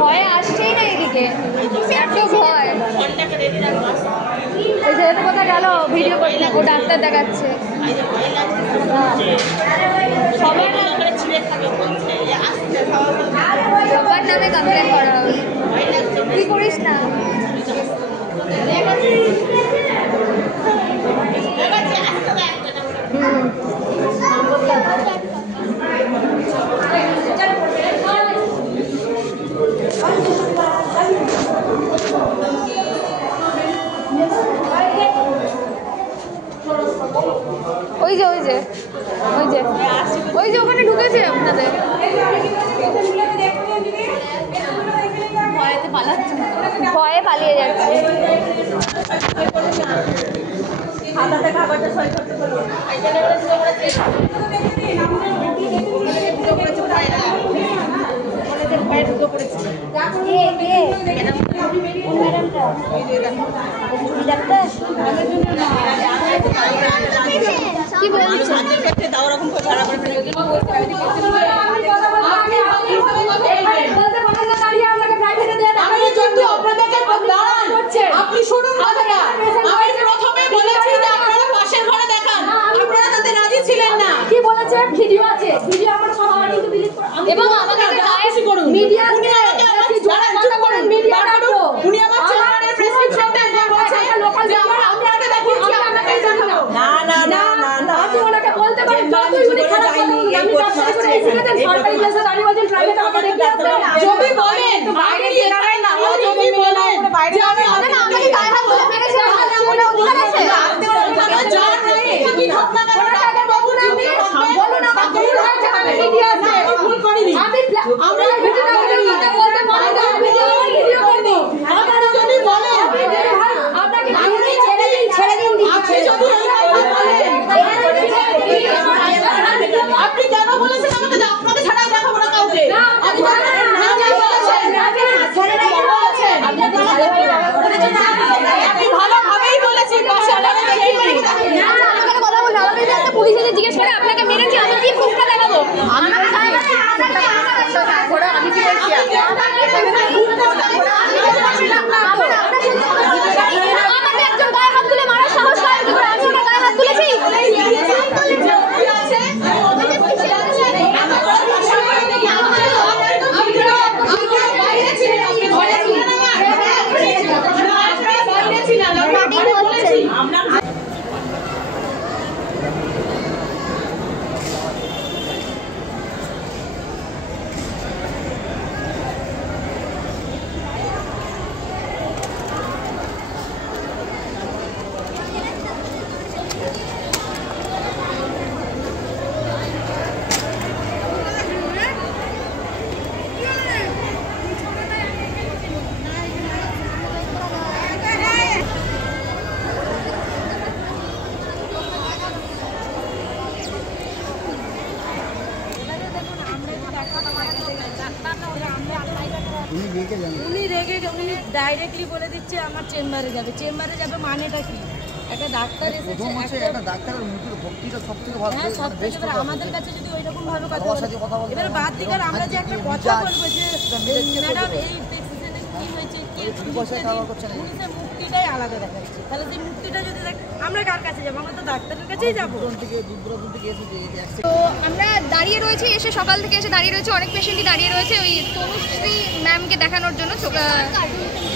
ভয় আসছেই না এদিকে, এত ভয়। ওই ছেলেটা কোথায় গেল ভিডিও করতে? ও ডাক্তার দেখাচ্ছে। সবার নামে কমপ্লেন করা হবে, তুই করিস না। ওই যে ওই যে ওই যে ওই যে ওখানে ঢুকেছে আপনাদের। ভয়ে পালিয়ে যাচ্ছে। কি বলছো? আপনি শুনুন কথাটা, আমি প্রথমে বলেছি যে আপনারা পাশের ঘরে দেখান, আপনারা তাতে রাজি ছিলেন না। কি বলেছে? ভিডিও আছে, ভিডিও আমরা সব আমার কিন্তু ডিলিট করে এবং আমাকে খুশি করুন। মিডিয়া উনি আমাকে কথা বলেন, মিডিয়া করুন। উনি আমার চেম্বারের প্রেসক্রিপশন দেন বলছে যে আমরা আগে দেখিয়েছি, আপনাকে দেখাবো। না না না না না, আপনি ওনাকে বলতে পারেন যতই উনি খারাপ কথা বলুন, আমি ব্যবসা করে এসেছেন সরকারি প্লেসে দাঁড়িয়ে বলছেন প্রাইভেট আমাকে দেখতে আসবেন না। যদি বলেন বাইরে গিয়ে দাঁড়ান না, যদি বলেন যে আমি আমাকে গায়ে হাত তুলে মেরেছে, ওটা অধিকার আছে? কি ঘটনা ঘটনা বাবু না বলুন আমাকে ভুল হয়েছে, আমি মিডিয়া আছে, ভুল করিনি। আমরা ভিডিও কথা বলতে পারি না, ভিডিও করে দিই। আপনি যদি বলেন আপনাকে ছেড়ে দিন আপনি যদি এই কথা বলেন, আপনি কেন বলেছেন আমাকে যে আপনাকে ছাড়াই দেখাবো না কাউকে? আমি আপনি ভালোভাবেই বলেছি, পাশে আলাদা দেখিয়েছি। পুলিশ এসে জিজ্ঞেস করে আপনাকে মেরেছে, আমি কি প্রুফটা দেখাবো? আমি কি বলছি? আমাকে একজন গায়ে হাত তুলে মারার সাহস পায় কি করে? আমি ওনার গায়ে হাত তুলেছি? উনি রেগে উনি ডাইরেক্টলি বলে দিচ্ছে আমার চেম্বারে যাবে। চেম্বারে যাবে মানেটা কি? একটা ডাক্তার এসেছে, একটা ডাক্তারের মুখের ভক্তিটা সবথেকে ভালো। হ্যাঁ সব থেকে। এবার আমাদের কাছে যদি ওইরকম ভাবে কথা বলে, এবার বাদ দিকে আমরা যে একটা কথা বলবো যে ম্যাডাম এই প্রেসক্রিপশনে কি হয়েছে, কি পুলিশের মুক্তিটাই আলাদা দেখাচ্ছে। তাহলে সেই মুক্তিটা যদি দেখ, আমরা কার কাছে যাবো? আমরা তো ডাক্তারের কাছেই যাবো। তো আমরা দাঁড়িয়ে রয়েছি, এসে সকাল থেকে এসে দাঁড়িয়ে রয়েছে, অনেক পেশেন্টই দাঁড়িয়ে রয়েছে ওই তনুশ্রী ম্যামকে দেখানোর জন্য।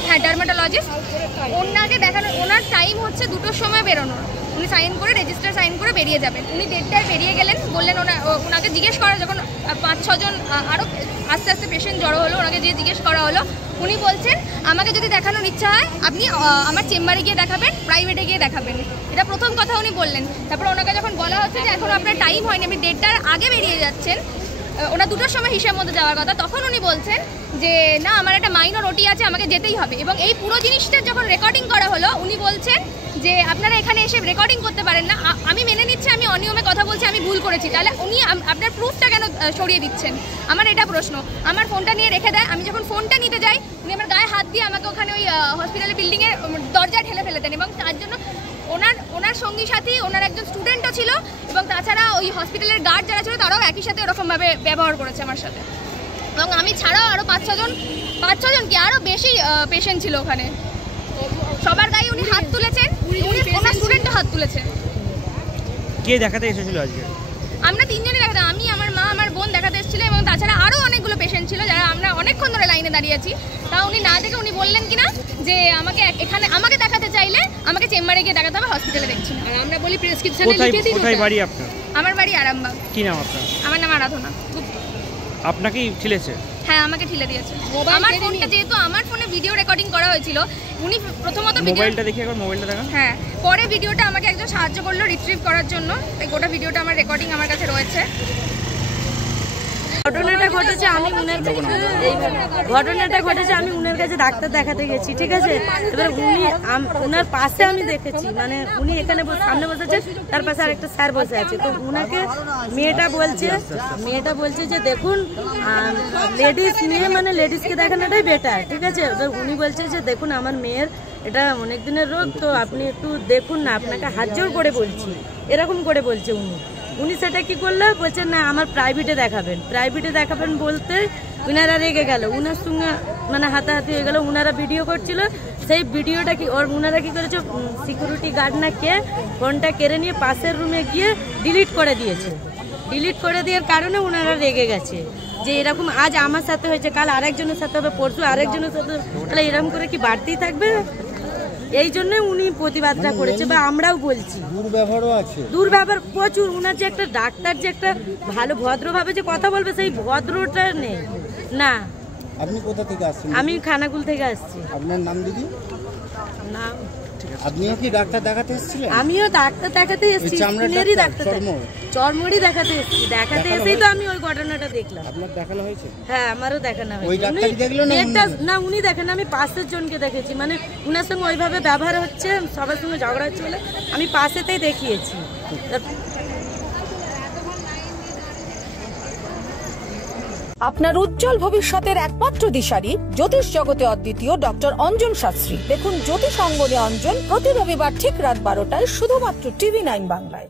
হ্যাঁ, ডার্মাটোলজিস্ট। ওনাকে দেখানো, ওনার টাইম হচ্ছে 2টোর সময় বেরোনোর। উনি সাইন করে রেজিস্টার সাইন করে বেরিয়ে যাবেন। উনি 1:30টায় বেরিয়ে গেলেন। বললেন ওনাকে জিজ্ঞেস করা, যখন 5-6 জন আরও আস্তে আস্তে পেশেন্ট জড়ো হলো, ওনাকে যে জিজ্ঞেস করা হলো, উনি বলছেন আমাকে যদি দেখানোর ইচ্ছা হয় আপনি আমার চেম্বারে গিয়ে দেখাবেন, প্রাইভেটে গিয়ে দেখাবেন। এটা প্রথম কথা উনি বললেন। তারপর ওনাকে যখন বলা হচ্ছে যে এখন আপনার টাইম হয়নি, আপনি 1:30টার আগে বেরিয়ে যাচ্ছেন, ওনার 2টোর সময় হিসেবের মধ্যে যাওয়ার কথা, তখন উনি বলছেন যে না আমার একটা মাইনর ওটি আছে, আমাকে যেতেই হবে। এবং এই পুরো জিনিসটা যখন রেকর্ডিং করা হলো, উনি বলছেন যে আপনারা এখানে এসে রেকর্ডিং করতে পারেন না। আমি মেনে নিচ্ছি আমি অনিয়মে কথা বলছি, আমি ভুল করেছি, তাহলে উনি আপনার প্রুফটা কেন সরিয়ে দিচ্ছেন? আমার এটা প্রশ্ন। আমার ফোনটা নিয়ে রেখে দেয়। আমি যখন ফোনটা নিতে যাই, উনি আমার গায়ে হাত দিয়ে আমাকে ওখানে ওই হসপিটালের বিল্ডিংয়ের দরজা ঠেলে ফেলে দেন। এবং তার জন্য ওনার সঙ্গী সাথী, ওনার একজন স্টুডেন্টও ছিল এবং তাছাড়া ওই হসপিটালের গার্ড যারা ছিল তারাও একই সাথে ওরকমভাবে ব্যবহার করেছে আমার সাথে। এবং আমি ছাড়াও আরও 5-6জন কি আরও বেশি পেশেন্ট ছিল ওখানে। সবার গায়ে উনি হাত তুলেছেন, ওনার স্টুডেন্টও হাত তুলেছে। কে দেখাতে এসেছিল আজকে? আমরা 3 জনই দেখাতে, আমি, আমার মা, আমার বোন দেখাতে এসেছিল এবং তাছাড়া আরও অনেকগুলো পেশেন্ট ছিল যারা আমরা অনেকক্ষণ ধরে লাইনে দাঁড়িয়ে আছি। তা উনি না দেখে উনি বললেন কিনা যে আমাকে দেখাতে চাইলে আমাকে চেম্বারে গিয়ে দেখাতে হবে, হসপিটালে দেখছি না। আর আমরা বলি প্রেসক্রিপশনে লিখে দিন। কোথায় বাড়ি আপনার? আমার বাড়ি আরামবাগ। কি নাম আপনার? আমার নাম আরাধনা। আপনাকেই ঠেলেছে? হ্যাঁ, আমাকে ঠেলে দিয়েছে। আমার ফোনটা, যেহেতু আমার ফোনে ভিডিও রেকর্ডিং করা হয়েছিল, উনি প্রথমত মোবাইলটা দেখি একবার, মোবাইলটা দেখান। হ্যাঁ, পরে ভিডিওটা আমাকে একজন সাহায্য করলো রিট্রিভ করার জন্য, তাই গোটা ভিডিওটা আমার রেকর্ডিং আমার কাছে রয়েছে। ঘটনাটা ঘটেছে আমি উনার কাছে ডাক্তার দেখাতে গেছি, ঠিক আছে। এবার উনার পাশে আমি দেখেছি, মানে উনি এখানে সামনে বসেছে, তার পাশে আরেকটা স্যার বসে আছে। তো উনাকে মেয়েটা বলছে যে দেখুন লেডিস নিয়ে, মানে লেডিসকে দেখানোটাই বেটার, ঠিক আছে। এবার উনি বলছে যে দেখুন আমার মেয়ের এটা অনেক দিনের রোগ, তো আপনি একটু দেখুন না, আপনাকে হাত জোর করে বলছি, এরকম করে বলছে উনি সেটা কি করলো, বলছে না আমার প্রাইভেটে দেখাবেন বলতে উনারা রেগে গেল, উনার সঙ্গে মানে হাতাহাতি হয়ে গেল। উনারা ভিডিও করছিল, সেই ভিডিওটা উনারা কি করেছে, সিকিউরিটি গার্ড না কে ফোনটা কেড়ে নিয়ে পাশের রুমে গিয়ে ডিলিট করে দিয়েছে। ডিলিট করে দেওয়ার কারণে উনারা রেগে গেছে যে এরকম আজ আমার সাথে হয়েছে, কাল আরেকজনের সাথে হবে, পরশু আরেকজনের সাথে, তাহলে এরকম করে কি বাড়তেই থাকবে? এই জন্য উনি প্রতিবাদটা করেছে, বা আমরাও বলছি। দুর্ব্যবহার প্রচুর। উনার যে একটা ডাক্তার, যে একটা ভালো ভদ্রভাবে যে কথা বলবে, সেই ভদ্রটা নেই না। আপনি কোথা থেকে আসছেন? আমি খানাকুল থেকে আসছি। আপনার নাম দিদি? নাম আপনিও কি ডাক্তার দেখাতে এসেছিলেন? আমিও ডাক্তার দেখাতে এসেছি, স্কিনেরই ডাক্তার, চর্মড়ি দেখাতে এসেছি। দেখাতে এসেই তো আমি ওই ঘটনাটা দেখলাম। আপনার দেখানো হয়েছে? হ্যাঁ, আমারও দেখানো ওই হয়েছে। ডাক্তারই দেখলো না, উনি দেখেন, আমি পাশের জনকে দেখেছি, মানে উনার সঙ্গে ওইভাবে ব্যবহার হচ্ছে, সবার সঙ্গে ঝগড়া হচ্ছে বলে আমি পাশেতেই দেখিয়েছি। আপনার উজ্জ্বল ভবিষ্যতের একমাত্র দিশারি, জ্যোতিষ জগতে অদ্বিতীয় ডক্টর অঞ্জন শাস্ত্রী। দেখুন জ্যোতিষ অঙ্গনে অঞ্জন প্রতি রবিবার ঠিক রাত 12টায় শুধুমাত্র TV9 বাংলায়।